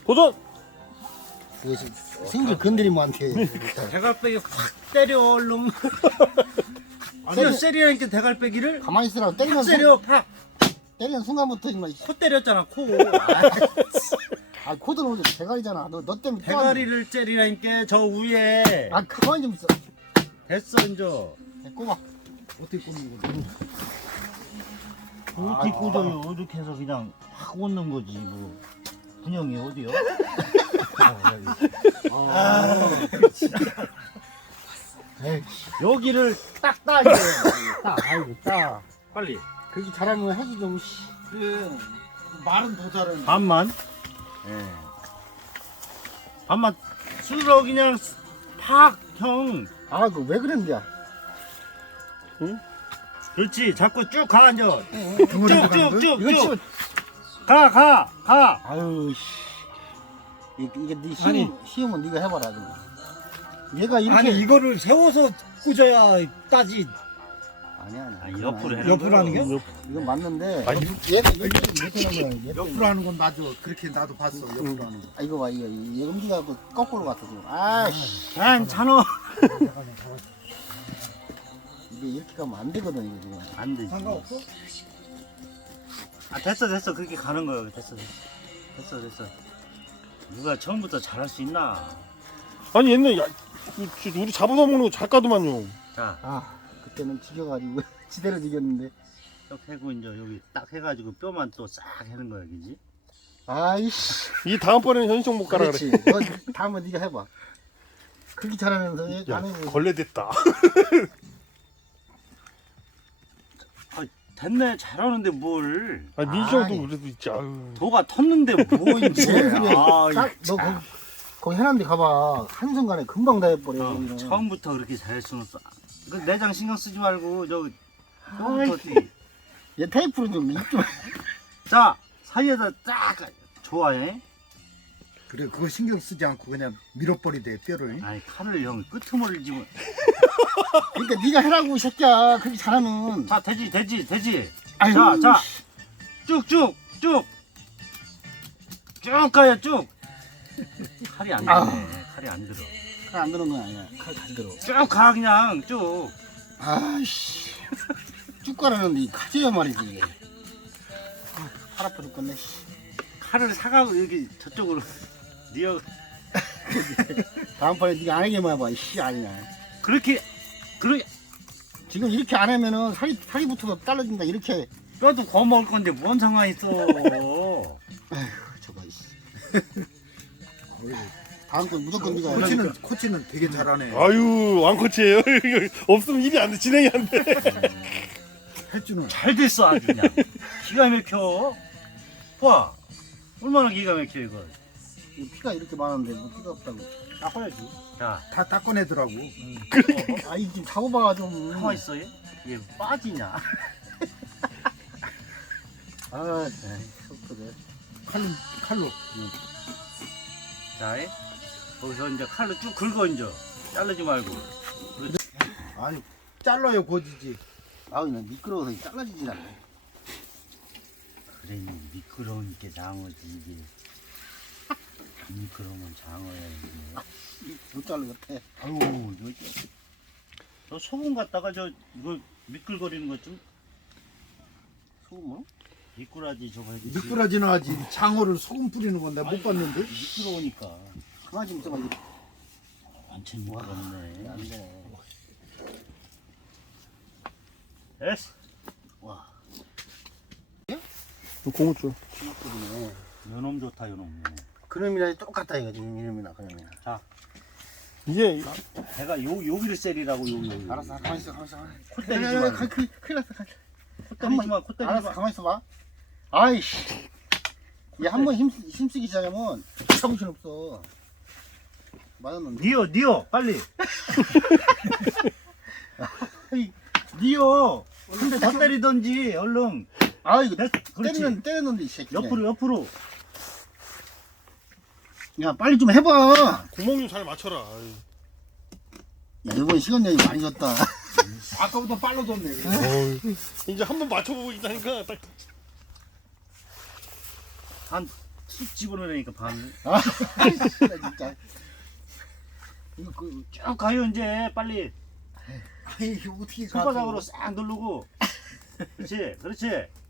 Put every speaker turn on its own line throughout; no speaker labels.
도전!
그것이 생길 건드리면한테
대갈빼기 확 때려 얼른. 아니 세리라니까 대갈빼기를
가만히 있으라고
팍
때리는
때려 팍.
때리는 순간부터 정말
코 때렸잖아 코.
아 코드는 오늘 대가리잖아. 너 때문에 또
대가리를 째리라니까 저 위에.
안 돼. 아 가만히 좀 있어.
됐어 이제.
꼬마
어떻게 꽂는 거지? 어떻게 꽂아요? 이렇게 해서 그냥 확 꽂는 거지 뭐. 분영이 어디요? 여기를 딱 따 이제.
아이고 따
빨리.
그렇게 잘하면 해지 좀
그래 말은 더 잘하네.
반만. 예. 반만 쓸어 그냥 팍 형.
아 그 왜 그랬는데야.
그렇지. 자꾸 쭉 가 이제.
둥그레
쭉쭉쭉. 가.
아유 씨 이게 네
아니.
시험은 네가 해봐라 좀. 얘가 이렇게
아니 이거를 세워서 꽂아야 따지.
아니야
아니, 옆으로 해.
옆으로 하는 게?
이건 맞는데
아니,
얘가 이렇게 하는 거야.
옆으로 하는 건 맞아. 그렇게 나도 봤어. 옆으로 하는 거.
아 이거 봐 이거 얘 음기가 그 거꾸로 갔어 지금. 아씨
괜찮아.
이게 이렇게 가면 안 되거든 이거 지금.
안 되지.
상관없어?
아 됐어 그렇게 가는 거야. 됐어. 누가 처음부터 잘할 수 있나?
아니 옛날에 우리 잡아먹는 거 잘 까더만요.
자,
아 그때는 지겨가지고 지대로 지겼는데.
쭉 해고 이제 여기 딱 해가지고 뼈만 또 싹 하는 거야, 그지?
아이씨.
이 다음번에는 현식 못 가라 그래.
그렇지. 너 다음은 네가 해봐. 그렇게 잘하면서 얘
야,
나는
걸레됐다.
됐네, 잘하는데 뭘?
아 민수 형도
아이.
그래도 있지. 아유.
도가 텄는데 뭐 이제? 아,
너 거기 해놨는데 가봐. 한순간에 금방 다 해버려. 거기는.
처음부터 그렇게 잘할 수는 없어. 그 내장 신경 쓰지 말고 저
아이.
처음부터 어떻게?
얘 테이프로 좀 입좀.
자, 사이에다 딱 좋아해.
그래 그거 신경 쓰지 않고 그냥 밀어버리대 뼈를.
아니 칼을 형 끄트머리를 집어.
그러니까 네가 해라고 이 새끼야. 그렇게 잘하면.
자, 되지.
아유,
자, 쭉 가요 쭉. 칼이 안 되네. 칼이 안 들어.
칼 안 드는 건 아니야. 칼 잘 들어.
쭉 가 그냥 쭉.
아이씨. 쭉 가라는데 이 칼이야 말이지 이게. 팔 아파 죽겠네.
칼을 사가고 여기 저쪽으로 니어
다음번에 네가 안 하게만 해봐. 이씨 아니야.
그렇게
지금 이렇게 안 하면은 살이부터 떨어진다 이렇게.
뼈도 구워 먹을 건데 뭔 상관이 있어.
저거 이씨. 다음 건 무조건 네가 해.
코치는 되게 잘하네.
아유 왕코치예요. 없으면 일이 안 돼. 진행이 안 돼.
할줄은.
잘 됐어 아주 그냥. 기가 막혀. 봐. 얼마나 기가 막혀 이거.
피가 이렇게 많은데 뭐 피가 없다고.
닦아야지. 자,
다 닦아내더라고.
아이 좀 잡아봐 좀.
가만 있어 얘. 얘 빠지냐?
아, 그래.
칼로.
자, 거기서 이제 칼로 쭉 긁어 이제. 자르지 말고.
아니 잘라요 고지지.
아, 그냥 미끄러워서 잘라지질 않네.
그래 미끄러우니까 장어지 이게. 미끄러우면 장어야 이게.
못 자를 것 같아.
아유 저 소금 갖다가 저 이거 미끌거리는 것 좀
소금 뭐?
미꾸라지 저거 해주지.
미꾸라지는 하지. 장어를 소금 뿌리는 건 내가 못 봤는데.
미끄러우니까
가만히 좀 있어봐. 이거.
완전 미끄럽네.
안 돼.
됐어.
와,
고무줄.
생각보다네.
요놈 좋다 요놈.
그놈이랑 똑같다 이거 지금 이름이나 그놈이나.
이게
내가 여기를 세리라고 여기.
알았어, 가만히 있어.
코 때리지 마.
큰일 났어.
코 때리지 마. 코 때리지
알았어,
마.
가만히 있어봐. 아이씨. 얘 한 번 힘쓰기 시작하면 정신 없어. 맞았는데.
니어 빨리. 니어. 근데 더 때리던지 얼른.
아, 이거
그렇지.
때렸는데 이 새끼.
옆으로.
야, 빨리 좀 해봐.
구멍 좀 잘 맞춰라. 아유.
야, 이번 시간 내기 많이 줬다.
아까보다 빨라졌네.
어이. 이제 한번 맞춰보고 있다니까 딱.
한 툭 집어넣으니까 반.
아 진짜. 이거
쭉 가요 이제 빨리.
아니 이거 어떻게
손바닥으로 싹 누르고. 그렇지, 그렇지.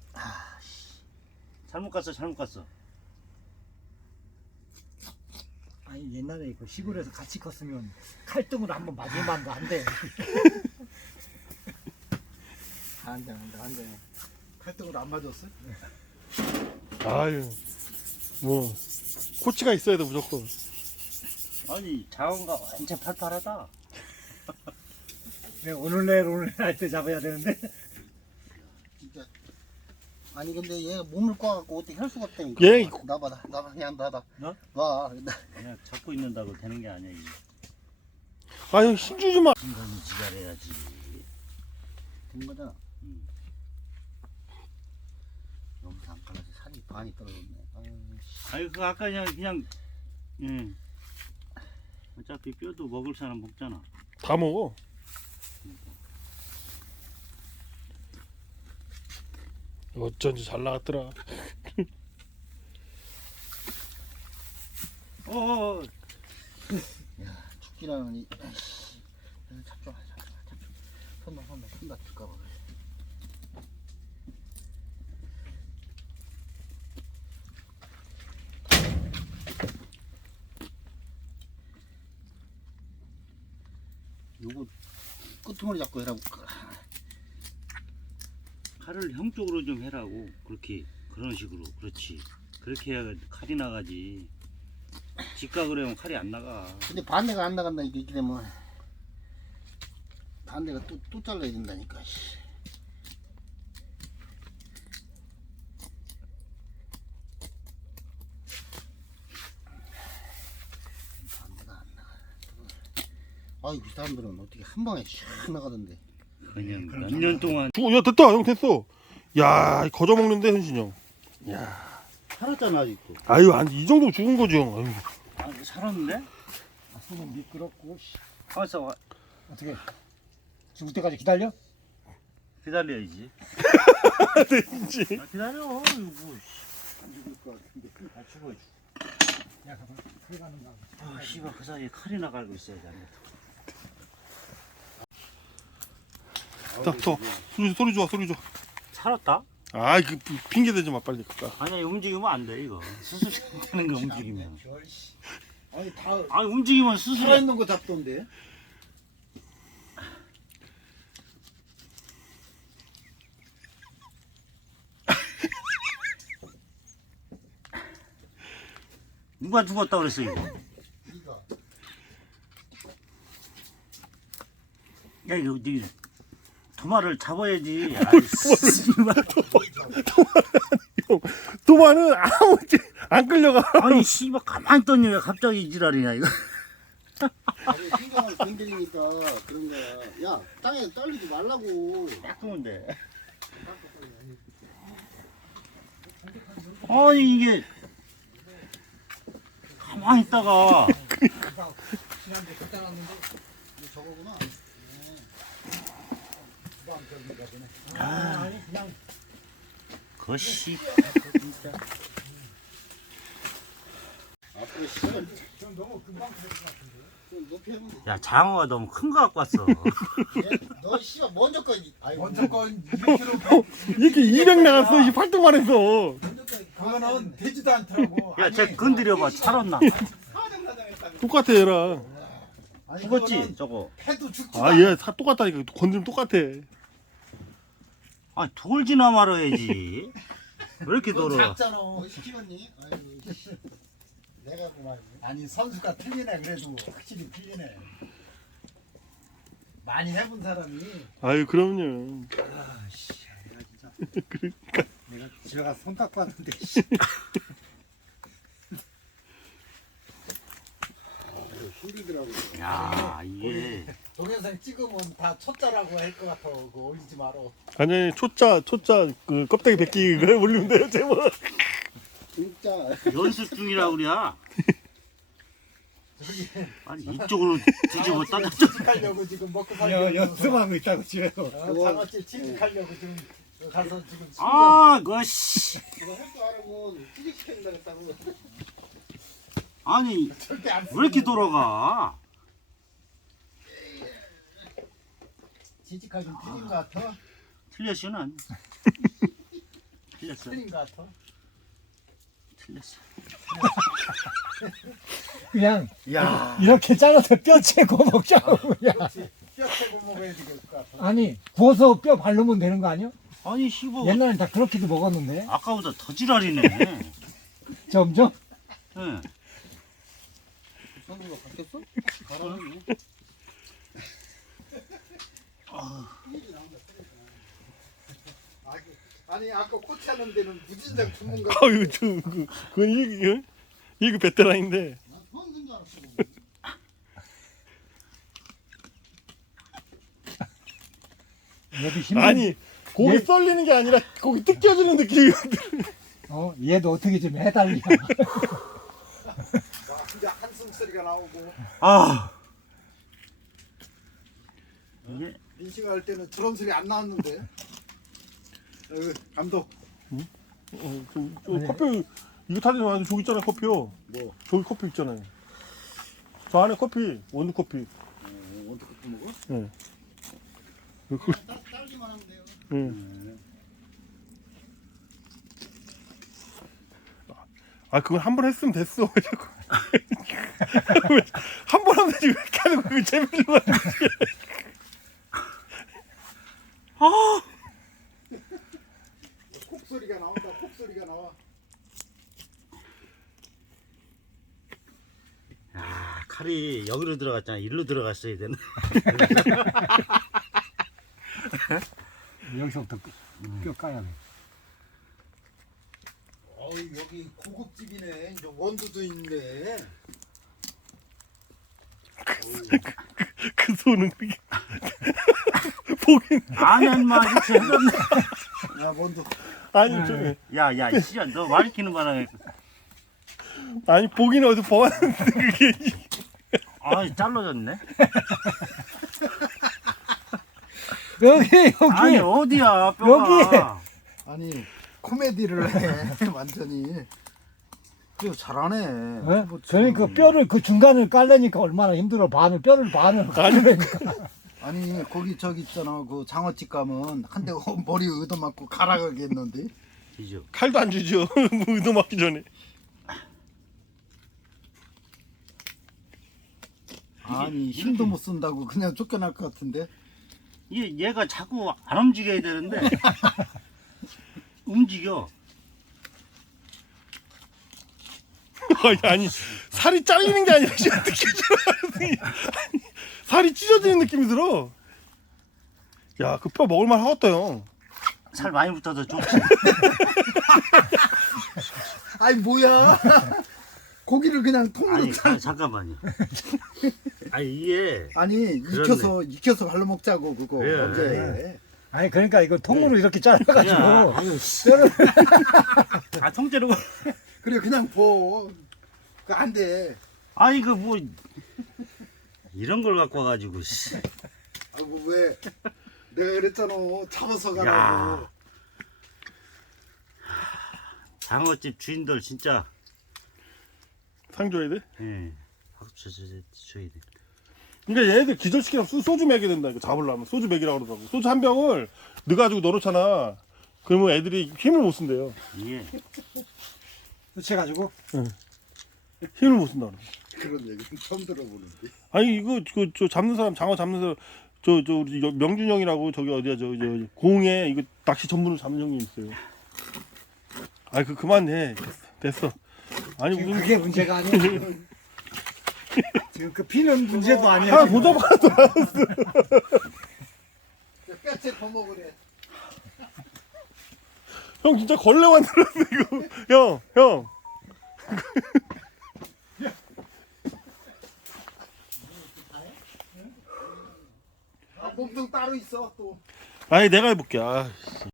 잘못 갔어, 잘못 갔어.
아니 옛날에 그 시골에서 같이 컸으면 칼등으로 한번 맞으면 안 돼. 안돼. 칼등으로 안 맞았어?
아유 뭐 코치가 있어야 돼 무조건.
아니 자원가 완전 팔팔하다.
네, 오늘 할 때 잡아야 되는데.
진짜. 아니 근데 얘가 몸을 꽈갖고 어떻게 할 수가 없다니까.
얘
나봐 그냥 놔.
너?
놔.
그냥 잡고 있는다고 되는 게 아니야 이게.
아유 힘주지 마.
인간이 지랄해야지.
된 거잖아.
음.
너무 잠깐만 살이 반이 떨어졌네.
아유 그 아까 그냥 어차피 뼈도 먹을 사람 먹잖아.
다 먹어. 어쩐지 잘 나갔더라.
어어.
야 죽기라는 이. 잡죠. 손 다칠까봐. 요거 끄트머리 잡고 해라고.
칼을 형 쪽으로 좀 해라고. 그렇게 그런 식으로. 그렇지. 그렇게 해야 칼이 나가지. 직각으로 하면 칼이 안 나가.
근데 반대가 안 나간다니까 이렇게 되면 반대가 또 잘라야 된다니까. 반대가 안 나가. 아이 그 사람들은 어떻게 한 방에 쫙 나가던데.
그냥 몇 년 동안
야 됐다 형 됐어. 야 거저 먹는데 현신이 형. 야
살았잖아 아직도.
아유 이 정도 죽은 거지 형. 아유.
아 살았는데?
손은 미끄럽고.
가만있어.
어떻게 죽을 때까지 기다려?
기다려야지.
됐지.
아, 기다려. 이거
안 죽을 것 같은데.
아 죽어야지.
야 가만. 들어가는 거.
아 씨발 그 사이에 칼이나 갈고 있어야지. 안 돼.
더 소리 좋아 소리 좋아.
살았다?
아이 그 핑계 대지 마 빨리 가까.
아니야 움직이면 안 돼 이거. 수술되는 거 움직이면.
아니 다
아 움직이면 수술.
살아있는 거 잡던데.
누가 죽었다 그랬어 이거?
이거
야 이거 네 도마를 잡아야지. 아이 씨발.
도마는 아무 안 끌려가.
아니 씨발 가만히 있더니 왜 갑자기 지랄이냐 이거.
아니, 신경을 건드리니까 그런 거야. 야 땅에 떨리지 말라고.
닦으면 돼. 아니 이게 가만히 있다가
지난주에 갖다 놨는데
이거 저거구나.
아니 그냥
거씨.
진짜. 앞으로 시간
좀 너무 금방 되는 것 같은데.
좀 높이 하면 돼.
야 장어가 너무 큰 거 갖고 왔어.
너 씨발 먼저 거지. 아이고.
먼저 건 200kg.
이렇게 200 나갔어. 이 활동만 해서.
그거는 되지도 않더라고.
야 쟤 건드려봐 살았나?
똑같아 얘랑.
아니,
죽었지
그거는
저거.
패도 죽지.
아얘 똑같다니까. 건드리면 똑같아.
아 돌지나 말아야지. 왜 이렇게
그건
돌아?
작잖아.
뭐 시키겠니? 아이고. 내가 그만.
아니 선수가 틀리네. 그래도 확실히 틀리네. 많이 해본 사람이.
아유 그럼요.
아씨, 내가 진짜. 내가 집에 가서 손 닦고 왔는데. 씨.
힘들더라고.
야 이게
동영상 찍으면 다 초짜라고 할 것 같아. 그거 올리지 마라.
아니 초짜 그 껍데기 벗기 그거 올리면 돼요 제목.
진짜.
연습 중이라 그래야.
저기
아니 이쪽으로 뒤집어 따다.
취직하려고 지금 먹고 살려고.
연습하고 있다고 집에서.
장어집 취직하려고 지금
가서 지금
아, 그씨.
이거 할줄 알으면 찌직시킨다 했다고.
아니,
절대 안
왜 이렇게 돌아가?
지직하기 좀 틀린 것 같아.
틀렸어, 난. 틀렸어.
틀린 것 같아.
틀렸어.
그냥
야,
이렇게 잘라서 뼈채 구워 먹자고 그냥.
뼈 채고 먹어야 될 것 같아.
아니 구워서 뼈 바르면 되는 거 아니야?
아니, 씹어.
옛날엔 다 그렇게도 먹었는데
아까보다 더 지랄이네.
점점.
응.
선우가 바뀌었어? 가라는 아니 아까 코치하는 데는 무진장 전문가.
이거 좀 그건 이거 베테랑인데.
선수인 줄 알았어.
얘도 힘든.
아니 고기
얘-
썰리는 게 아니라 고기 뜯겨지는 느낌이.
얘도 어떻게 좀 해달라.
와, 진짜 한숨 소리가 나오고.
아. 이게,
민씨가 할 때는 저런 소리 안 나왔는데. 감독.
커피 이거 타지 마. 저기 있잖아 커피요.
뭐?
저기 커피 있잖아요. 저 안에 커피 원두 커피.
원투커피 먹어?
응.
딸기만 하면 돼요.
응. 아 그건 한 번 했으면 됐어. 왜 자꾸 한 번 하면 되지 왜 이렇게 하는 거야? 재미를 만들지.
콕 소리가 나온다. 콕 소리가 나와.
아, 칼이 여기로 들어갔잖아. 일로 들어갔어야 되나?
여기서부터 뼈 까야 돼.
여기 고급집이네. 이제 원두도 있네.
그 손은 그게 보긴
아니, 인마, 이렇게 해줬네.
야 원두.
아니 좀
야, 야, 씨야, 너 말키는 바람에.
아니 보기는 어디서 보았는데 그게
아, 잘라졌네.
여기
아니, 어디야, 뼈가.
여기.
아니 코미디를 해 완전히. 그리고 잘하네.
어? 그러니까 뼈를 그 중간을 깔려니까 얼마나 힘들어. 반을 깔려니까.
아니 거기 저기 있잖아. 그 장어집 가면 한 대 머리 얻어맞고 가라가겠는데.
뒤져.
칼도 안 주죠. 뭐 의도 맞기 전에.
아니 힘도 못 쓴다고 그냥 쫓겨날 것 같은데.
얘가 자꾸 안 움직여야 되는데. 움직여.
아니 살이 잘리는 게 아니라 진짜 느껴져. 아니, 살이 찢어지는 느낌이 들어. 야 그 뼈 먹을만 하겠다 형.
살 많이 붙어서 좋지.
아니 뭐야. 고기를 그냥 통으로
아니,
잘.
잠깐만요. 아니, 이게.
아니 익혀서 발로 먹자고 그거
그래.
어제.
아니 그러니까 이거 통으로 이렇게 잘라가지고
야, 아유,
뼈를
아, 통째로.
그래 그냥 보. 그 안 돼.
아니, 그 뭐. 이런 걸 갖고 와가지고, 씨.
아이고 왜? 내가 그랬잖아. 잡아서 가라고.
야. 장어집 주인들 진짜.
상 줘야 돼?
예. 박수 줘야 돼.
그러니까 얘네들 기절시키려면 소주 먹여야 된다. 이거 잡으려면 소주 먹이라고 그러더라고. 소주 한 병을 넣어가지고 넣어놓잖아. 그러면 애들이 힘을 못 쓴대요.
예.
붙여가지고
힘을 못 쓴다.
그런 얘기는 처음 들어보는데.
아니 이거 저 잡는 사람 장어 잡는 사람 저 우리 명준 형이라고 저기 어디야 저 공에 이거 낚시 전문으로 잡는 형님 있어요. 아이 그만해. 됐어. 아니
지금
우리
그게 문제가 아니야. 지금 그 피는 문제도 아니야.
하나 더 잡아도
뼈채 더 먹으래.
형 진짜 걸레 만들었어 이거. 형.
몸통 따로 있어 또.
아니 내가 해볼게. 아.